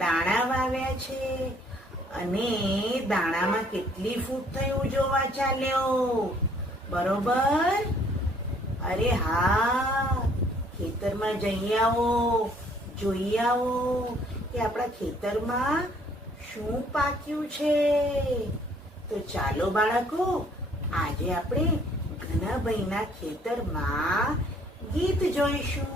દાણા વાવ્યા છે અને દાણામાં કેટલી ફૂટ થયું જોવા ચાલ્યો, બરોબર? અરે હા, ખેતરમાં જઈ આવો, જોઈ આવો કે આપણા ખેતરમાં શું પાક્યું છે. તો ચાલો બાળકો, આજે આપણે ઘનાભાઈના ખેતરમાં ગીત જોઈશું.